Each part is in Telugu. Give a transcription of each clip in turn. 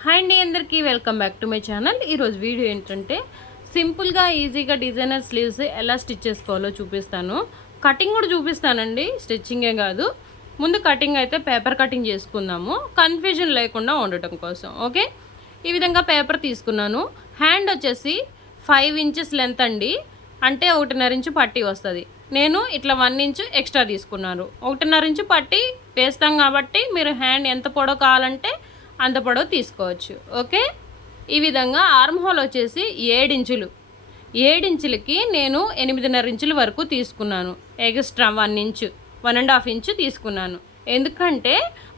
హాయ్ అండి, అందరికీ welcome back to my channel. ఈరోజు వీడియో ఏంటంటే సింపుల్గా ఈజీగా డిజైనర్ స్లీవ్స్ ఎలా స్టిచ్ చేసుకోవాలో చూపిస్తాను. కటింగ్ కూడా చూపిస్తానండి, స్టిచ్చింగే కాదు. ముందు కటింగ్ అయితే పేపర్ కటింగ్ చేసుకుందాము, కన్ఫ్యూజన్ లేకుండా ఉండటం కోసం. ఓకే, ఈ విధంగా పేపర్ తీసుకున్నాను. హ్యాండ్ వచ్చేసి 5 ఇంచెస్ లెంత్ అండి, అంటే 1.5 ఇంచు పట్టీ వస్తుంది. నేను ఇట్లా 1 ఇంచు ఎక్స్ట్రా తీసుకున్నాను. 1.5 ఇంచు పట్టీ వేస్తాం కాబట్టి మీరు హ్యాండ్ ఎంత పొడవు కావాలంటే అంత పొడవు తీసుకోవచ్చు. ఓకే, ఈ విధంగా ఆర్మ్ హోల్ వచ్చేసి 7 ఇంచులు. 7 ఇంచులకి నేను 8.5 ఇంచుల వరకు తీసుకున్నాను. ఎక్స్ట్రా 1 ఇంచు, 1.5 ఇంచు తీసుకున్నాను. ఎందుకంటే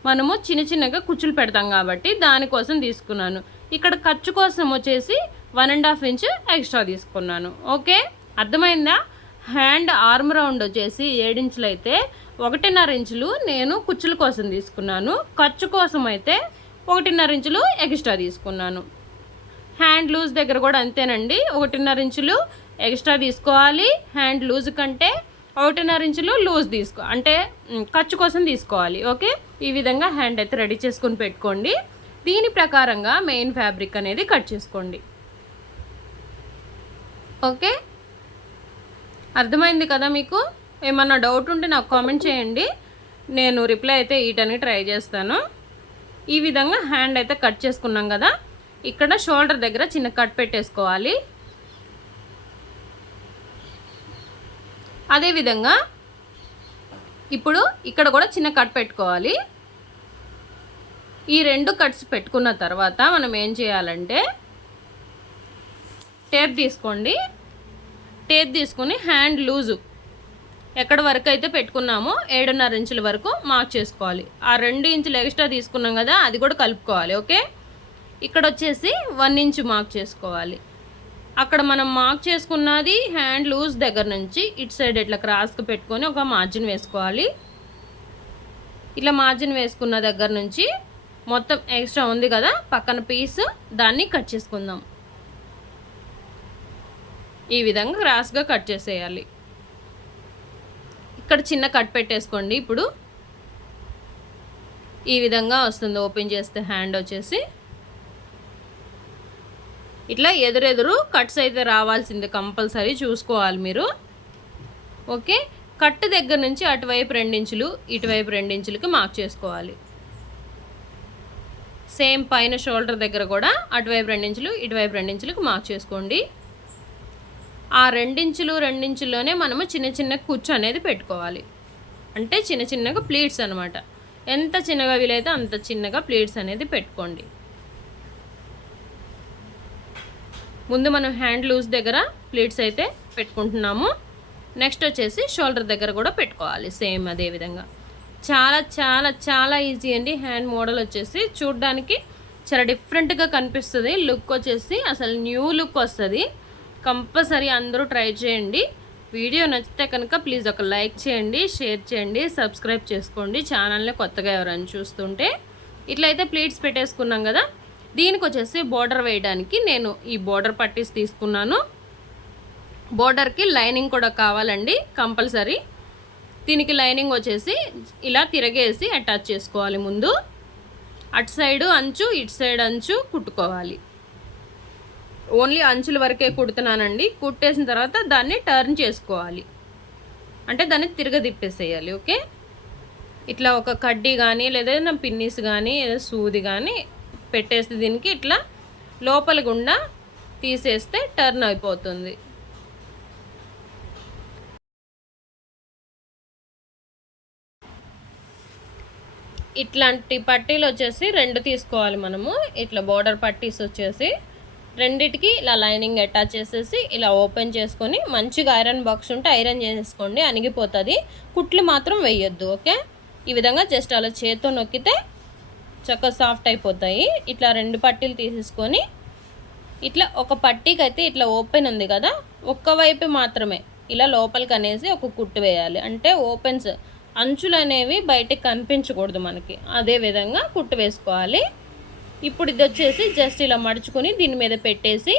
మనము చిన్న చిన్నగా కుచ్చులు పెడతాం కాబట్టి దానికోసం తీసుకున్నాను. ఇక్కడ ఖర్చు కోసం వచ్చేసి 1.5 ఇంచు ఎక్స్ట్రా తీసుకున్నాను. ఓకే, అర్థమైందా? హ్యాండ్ ఆర్మ్ రౌండ్ వచ్చేసి 7 ఇంచులు అయితే 1.5 ఇంచులు నేను కుచ్చుల కోసం తీసుకున్నాను. ఖర్చు కోసం అయితే 1.5 ఇంచులు ఎక్స్ట్రా తీసుకున్నాను. హ్యాండ్ లూజ్ దగ్గర కూడా అంతేనండి, 1.5 ఇంచులు ఎక్స్ట్రా తీసుకోవాలి. హ్యాండ్ లూజ్ కంటే 1.5 ఇంచులు లూజ్ అంటే ఖర్చు కోసం తీసుకోవాలి. ఓకే, ఈ విధంగా హ్యాండ్ అయితే రెడీ చేసుకొని పెట్టుకోండి. దీని ప్రకారంగా మెయిన్ ఫ్యాబ్రిక్ అనేది కట్ చేసుకోండి. ఓకే, అర్థమైంది కదా? మీకు ఏమన్నా డౌట్ ఉంటే నాకు కామెంట్ చేయండి, నేను రిప్లై అయితే ఇయటానికి ట్రై చేస్తాను. ఈ విధంగా హ్యాండ్ అయితే కట్ చేసుకున్నాం కదా, ఇక్కడ షోల్డర్ దగ్గర చిన్న కట్ పెట్టేసుకోవాలి. అదేవిధంగా ఇప్పుడు ఇక్కడ కూడా చిన్న కట్ పెట్టుకోవాలి. ఈ 2 కట్స్ పెట్టుకున్న తర్వాత మనం ఏం చేయాలంటే టేప్ తీసుకోండి. టేప్ తీసుకుని హ్యాండ్ లూజు ఎక్కడ వరకు అయితే పెట్టుకున్నామో 7.5 ఇంచుల వరకు మార్క్ చేసుకోవాలి. ఆ 2 ఇంచులు ఎక్స్ట్రా తీసుకున్నాం కదా, అది కూడా కలుపుకోవాలి. ఓకే, ఇక్కడ వచ్చేసి 1 ఇంచు మార్క్ చేసుకోవాలి. అక్కడ మనం మార్క్ చేసుకున్నది హ్యాండ్ లూజ్ దగ్గర నుంచి ఇటు సైడ్ ఇట్లా క్రాస్గా పెట్టుకొని ఒక మార్జిన్ వేసుకోవాలి. ఇట్లా మార్జిన్ వేసుకున్న దగ్గర నుంచి మొత్తం ఎక్స్ట్రా ఉంది కదా పక్కన పీస్, దాన్ని కట్ చేసుకుందాం. ఈ విధంగా క్రాస్గా కట్ చేసేయాలి. ఇక్కడ చిన్న కట్ పెట్టేసుకోండి. ఇప్పుడు ఈ విధంగా వస్తుంది. ఓపెన్ చేస్తే హ్యాండ్ వచ్చేసి ఇట్లా ఎదురెదురు కట్స్ అయితే రావాల్సింది, కంపల్సరీ చూసుకోవాలి మీరు. ఓకే, కట్ దగ్గర నుంచి అటువైపు 2 ఇంచులు, ఇటువైపు 2 ఇంచులకి మార్క్ చేసుకోవాలి. సేమ్ పైన షోల్డర్ దగ్గర కూడా అటువైపు 2 ఇంచులు, ఇటువైపు 2 ఇంచులకి మార్క్ చేసుకోండి. ఆ 2 ఇంచులు 2 ఇంచుల్లోనే మనము చిన్న చిన్న కుచ్చు అనేది పెట్టుకోవాలి. అంటే చిన్న చిన్నగా ప్లీట్స్ అనమాట. ఎంత చిన్నగా వీలైతే అంత చిన్నగా ప్లీట్స్ అనేది పెట్టుకోండి. ముందు మనం హ్యాండ్ లూజ్ దగ్గర ప్లీట్స్ అయితే పెట్టుకుంటున్నాము. నెక్స్ట్ వచ్చేసి షోల్డర్ దగ్గర కూడా పెట్టుకోవాలి సేమ్ అదే విధంగా. చాలా చాలా చాలా ఈజీ అండి. హ్యాండ్ మోడల్ వచ్చేసి చూడడానికి చాలా డిఫరెంట్గా కనిపిస్తుంది. లుక్ వచ్చేసి అసలు న్యూ లుక్ వస్తుంది. కంపల్సరీ అందరూ ట్రై చేయండి. వీడియో నచ్చితే కనుక ప్లీజ్ ఒక లైక్ చేయండి, షేర్ చేయండి, సబ్స్క్రైబ్ చేసుకోండి ఛానల్ని కొత్తగా ఎవరైనా చూస్తుంటే. ఇట్లయితే ప్లీట్స్ పెట్టేసుకున్నాం కదా, దీనికి వచ్చేసి బోర్డర్ వేయడానికి నేను ఈ బోర్డర్ పట్టీస్ తీసుకున్నాను. బోర్డర్కి లైనింగ్ కూడా కావాలండి కంపల్సరీ. దీనికి లైనింగ్ వచ్చేసి ఇలా తిరగేసి అటాచ్ చేసుకోవాలి. ముందు అటు సైడు అంచు, ఇటు సైడ్ అంచు కుట్టుకోవాలి. ఓన్లీ అంచుల వరకే కుడుతున్నానండి. కుట్టేసిన తర్వాత దాన్ని టర్న్ చేసుకోవాలి, అంటే దాన్ని తిరగదిప్పేసేయాలి. ఓకే, ఇట్లా ఒక కడ్డీ కానీ లేదా పిన్నీస్ కానీ ఏదో సూది కానీ పెట్టేసి దీనికి ఇట్లా లోపల గుండా తీసేస్తే టర్న్ అయిపోతుంది. ఇట్లాంటి పట్టీలు వచ్చేసి 2 తీసుకోవాలి మనము. ఇట్లా బోర్డర్ పట్టీస్ వచ్చేసి రెండిటికి ఇలా లైనింగ్ అటాచ్ చేసేసి ఇలా ఓపెన్ చేసుకొని మంచిగా ఐరన్ బాక్స్ ఉంటే ఐరన్ చేసేసుకోండి, అణిగిపోతుంది. కుట్లు మాత్రం వేయొద్దు. ఓకే, ఈ విధంగా జస్ట్ అలా చేత్తో నొక్కితే చక్కగా సాఫ్ట్ అయిపోతాయి. ఇట్లా 2 పట్టీలు తీసేసుకొని ఇట్లా ఒక పట్టీకి అయితే ఇట్లా ఓపెన్ ఉంది కదా, ఒక్కవైపు మాత్రమే ఇలా లోపలికి అనేసి ఒక కుట్టు వేయాలి. అంటే ఓపెన్స్ అంచులు అనేవి బయటకు కనిపించకూడదు మనకి, అదే విధంగా కుట్టు వేసుకోవాలి. ఇప్పుడు ఇది వచ్చేసి జస్ట్ ఇలా మడుచుకొని దీని మీద పెట్టేసి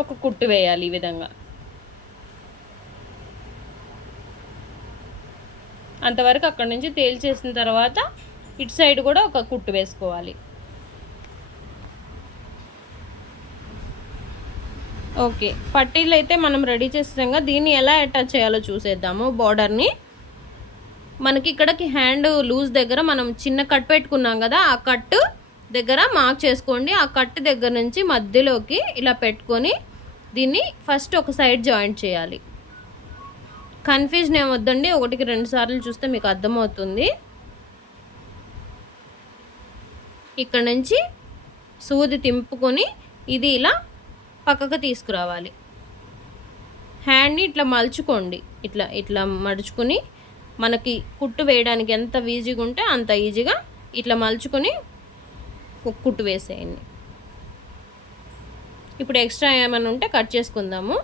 ఒక కుట్టు వేయాలి. ఈ విధంగా అంతవరకు అక్కడ నుంచి తేల్చేసిన తర్వాత ఇటు సైడ్ కూడా ఒక కుట్టు వేసుకోవాలి. ఓకే, పట్టీలు అయితే మనం రెడీ చేసాక దీన్ని ఎలా అటాచ్ చేయాలో చూసేద్దాము. బార్డర్ని మనకి ఇక్కడికి హ్యాండ్ లూజ్ దగ్గర మనం చిన్న కట్ పెట్టుకున్నాం కదా, ఆ కట్ దగ్గర మార్క్ చేసుకోండి. ఆ కట్ దగ్గర నుంచి మధ్యలోకి ఇలా పెట్టుకొని దీన్ని ఫస్ట్ ఒక సైడ్ జాయింట్ చేయాలి. కన్ఫ్యూజన్ ఏమొద్దండి, 1కి 2 సార్లు చూస్తే మీకు అర్థమవుతుంది. ఇక్కడ నుంచి సూది తింపుకొని ఇది ఇలా పక్కకు తీసుకురావాలి. హ్యాండ్ని ఇట్లా మలుచుకోండి, ఇట్లా ఇట్లా మడుచుకొని మనకి కుట్టు వేయడానికి ఎంత ఈజీగా ఉంటే అంత ఈజీగా ఇట్లా మలుచుకొని కుట్టు వేసేయండి. ఇప్పుడు ఎక్స్ట్రా ఏమైనా ఉంటే కట్ చేసుకుందాము.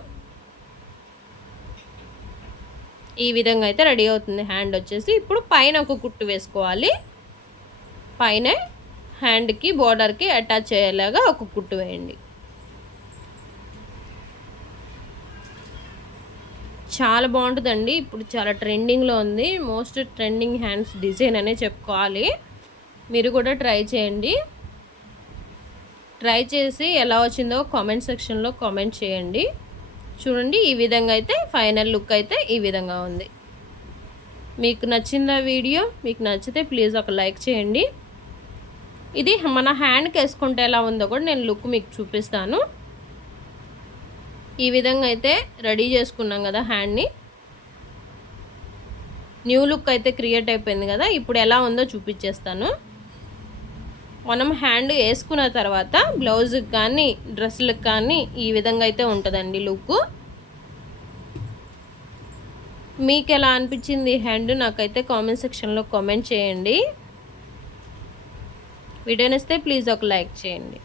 ఈ విధంగా అయితే రెడీ అవుతుంది హ్యాండ్ వచ్చేసి. ఇప్పుడు పైన ఒక కుట్టు వేసుకోవాలి. పైన హ్యాండ్కి బోర్డర్కి అటాచ్ అయ్యేలాగా ఒక కుట్టు వేయండి. చాలా బాగుంటుందండి. ఇప్పుడు చాలా ట్రెండింగ్లో ఉంది. మోస్ట్ ట్రెండింగ్ హ్యాండ్స్ డిజైన్ అనే చెప్పుకోవాలి. మీరు కూడా ట్రై చేయండి. ట్రై చేసి ఎలా వచ్చిందో కామెంట్ సెక్షన్లో కామెంట్ చేయండి. చూడండి, ఈ విధంగా అయితే ఫైనల్ లుక్ అయితే ఈ విధంగా ఉంది. మీకు నచ్చిందా వీడియో? మీకు నచ్చితే ప్లీజ్ ఒక లైక్ చేయండి. ఇది మన హ్యాండ్కి వేసుకుంటే ఎలా ఉందో కూడా నేను లుక్ మీకు చూపిస్తాను. ఈ విధంగా అయితే రెడీ చేసుకున్నాం కదా హ్యాండ్ని. న్యూ లుక్ అయితే క్రియేట్ అయిపోయింది కదా. ఇప్పుడు ఎలా ఉందో చూపించేస్తాను. మనం హ్యాండ్ వేసుకున్న తర్వాత బ్లౌజ్కి కానీ డ్రెస్సులకు కానీ ఈ విధంగా అయితే ఉంటుందండి లుక్. మీకు ఎలా అనిపించింది హ్యాండ్ నాకైతే కామెంట్ సెక్షన్లో కామెంట్ చేయండి. వీడియో నచ్చితే ప్లీజ్ ఒక లైక్ చేయండి.